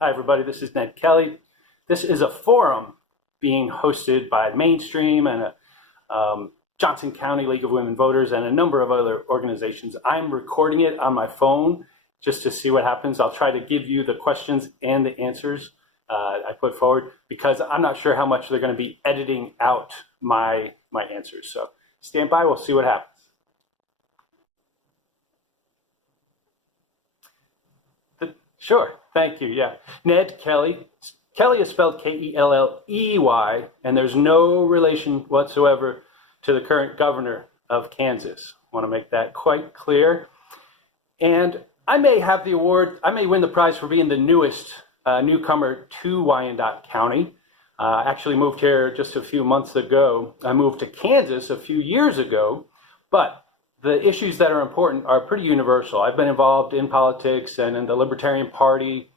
Hi, everybody. This is Ned Kelly. This is a forum being hosted by Mainstream and Johnson County League of Women Voters and a number of other organizations. I'm recording it on my phone just to see what happens. I'll try to give you the questions and the answers I put forward because I'm not sure how much they're going to be editing out my answers. So stand by. We'll see what happens. Sure. Thank you. Yeah. Ned Kelly. Kelly is spelled K-E-L-L-E-Y, and there's no relation whatsoever to the current governor of Kansas. I want to make that quite clear. And I may have the award, I may win the prize for being the newest newcomer to Wyandotte County. I actually moved here just a few months ago. I moved to Kansas a few years ago, but the issues that are important are pretty universal. I've been involved in politics and in the Libertarian Party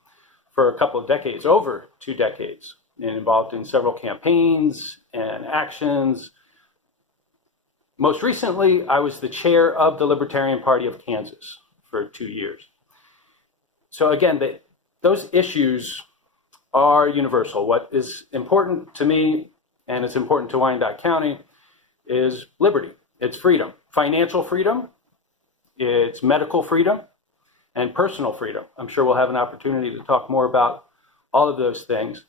for a couple of decades, over 2 decades, and involved in several campaigns and actions. Most recently, I was the chair of the Libertarian Party of Kansas for 2 years. So again, those issues are universal. What is important to me, and it's important to Wyandotte County, is liberty. It's freedom, financial freedom, it's medical freedom, and personal freedom. I'm sure we'll have an opportunity to talk more about all of those things.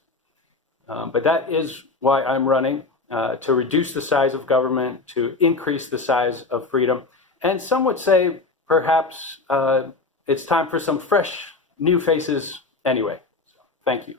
But that is why I'm running, to reduce the size of government, to increase the size of freedom. And some would say perhaps it's time for some fresh new faces anyway. So, thank you.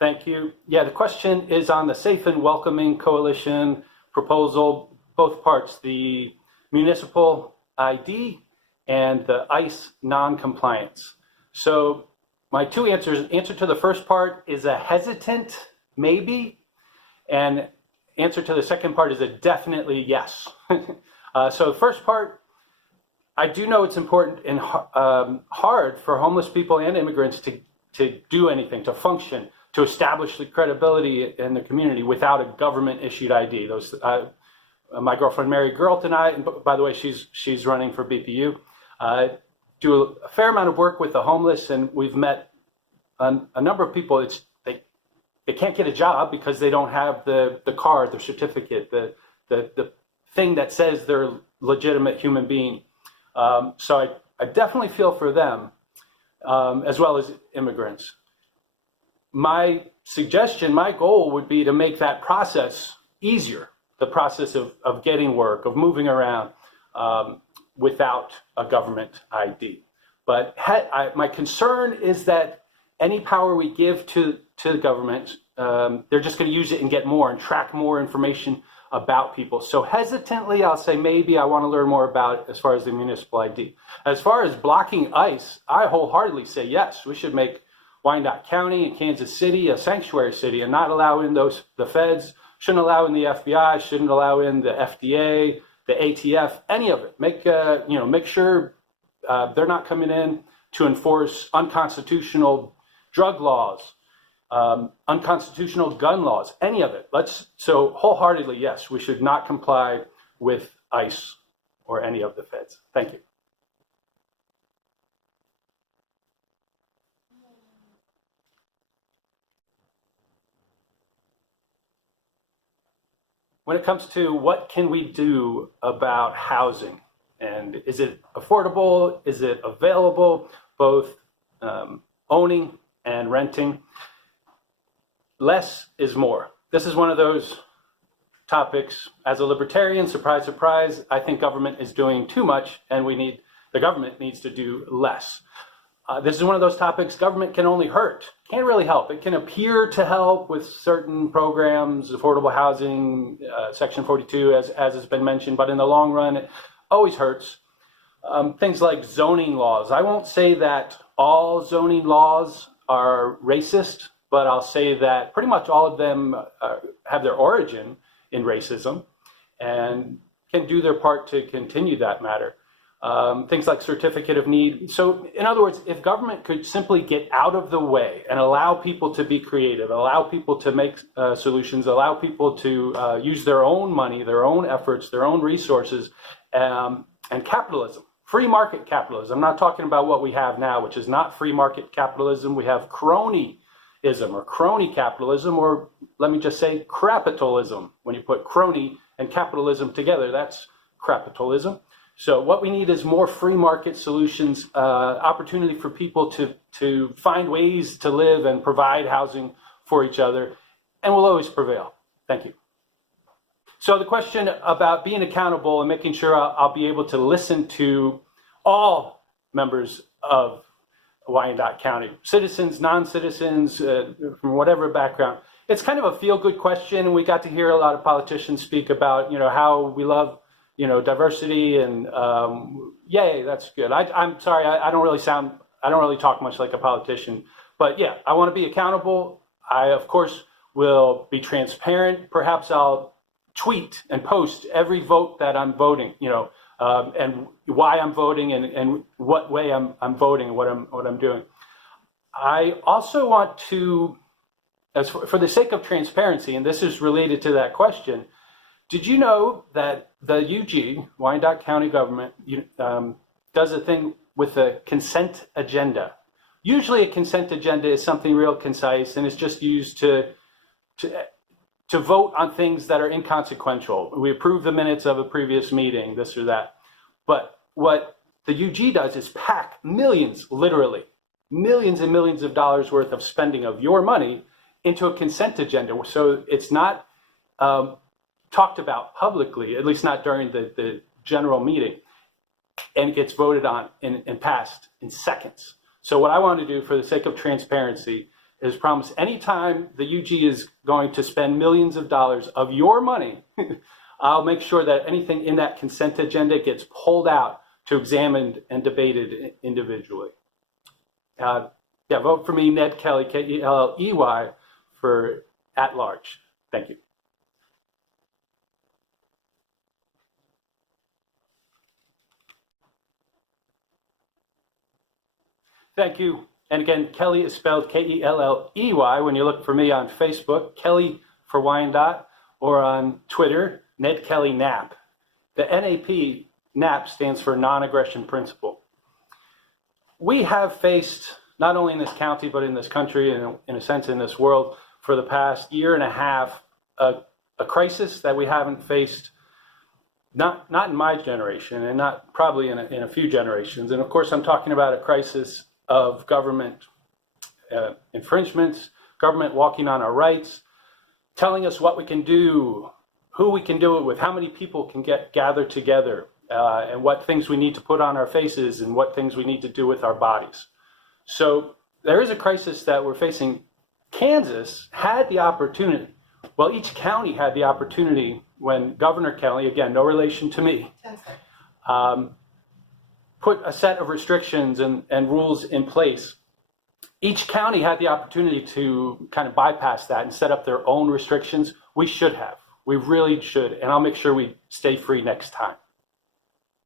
Thank you. Yeah, the question is on the Safe and Welcoming Coalition proposal, both parts, the municipal ID and the ICE non-compliance. So my two answers, answer to the first part is a hesitant maybe, and answer to the second part is a definitely yes. So the first part, I do know it's important and hard for homeless people and immigrants to do anything, to function, to establish the credibility in the community without a government-issued ID. Those, my girlfriend Mary Geralt and I, and by the way, she's running for BPU, do a fair amount of work with the homeless, and we've met a number of people. They can't get a job because they don't have the card, the certificate, the thing that says they're a legitimate human being. So I definitely feel for them, as well as immigrants. My suggestion, my goal would be to make that process easier, the process of getting work, of moving around without a government ID. But my concern is that any power we give to the government, they're just going to use it and get more and track more information about people. So hesitantly, I'll say maybe I want to learn more about it as far as the municipal ID. As far as blocking ICE, I wholeheartedly say yes, we should make Wyandotte County and Kansas City a sanctuary city and not allow in the feds, shouldn't allow in the FBI, shouldn't allow in the FDA, the ATF, any of it. Make sure they're not coming in to enforce unconstitutional drug laws, unconstitutional gun laws, any of it. So wholeheartedly, yes, we should not comply with ICE or any of the feds. Thank you. When it comes to what can we do about housing, and is it affordable, is it available, both owning and renting, less is more. This is one of those topics. As a libertarian, surprise, surprise, I think government is doing too much and the government needs to do less. This is one of those topics government can only hurt, can't really help. It can appear to help with certain programs, affordable housing, Section 42, as has been mentioned, but in the long run, it always hurts. Things like zoning laws. I won't say that all zoning laws are racist, but I'll say that pretty much all of them have their origin in racism and can do their part to continue that matter. things like certificate of need. So in other words, if government could simply get out of the way and allow people to be creative, allow people to make solutions, allow people to use their own money, their own efforts, their own resources, and capitalism, free market capitalism. I'm not talking about what we have now, which is not free market capitalism. We have cronyism or crony capitalism, or let me just say crapitalism. When you put crony and capitalism together, that's crapitalism. So what we need is more free market solutions, opportunity for people to find ways to live and provide housing for each other, and we'll always prevail. Thank you. So the question about being accountable and making sure I'll be able to listen to all members of Wyandotte County, citizens, non-citizens, from whatever background. It's kind of a feel-good question, and we got to hear a lot of politicians speak about, how we love diversity, and yay, that's good. I'm sorry, I don't really talk much like a politician, but yeah, I want to be accountable. I, of course, will be transparent. Perhaps I'll tweet and post every vote that I'm voting, and why I'm voting and what way I'm voting and what I'm doing. I also want to, for the sake of transparency, and this is related to that question, did you know that the UG, Wyandotte County government, does a thing with a consent agenda? Usually a consent agenda is something real concise, and it's just used to vote on things that are inconsequential. We approve the minutes of a previous meeting, this or that. But what the UG does is pack millions, literally, millions and millions of dollars worth of spending of your money into a consent agenda. So it's not talked about publicly, at least not during the general meeting, and it gets voted on and passed in seconds. So what I want to do for the sake of transparency is promise anytime the UG is going to spend millions of dollars of your money, I'll make sure that anything in that consent agenda gets pulled out to examined and debated individually. Vote for me, Ned Kelly, Kelley, for at large. Thank you. Thank you. And again, Kelly is spelled Kelley when you look for me on Facebook, Kelly for Wyandotte, or on Twitter, Ned Kelly Knapp. The NAP, Knapp, stands for Non-Aggression Principle. We have faced, not only in this county, but in this country, and in a sense in this world, for the past year and a half, a crisis that we haven't faced, not in my generation, and not probably in a few generations. And of course, I'm talking about a crisis of government infringements, government walking on our rights, telling us what we can do, who we can do it with, how many people can get gathered together, and what things we need to put on our faces and what things we need to do with our bodies. So there is a crisis that we're facing. Kansas had the opportunity, well, each county had the opportunity when Governor Kelly, again, no relation to me, put a set of restrictions and rules in place. Each county had the opportunity to kind of bypass that and set up their own restrictions. We should have. We really should. And I'll make sure we stay free next time.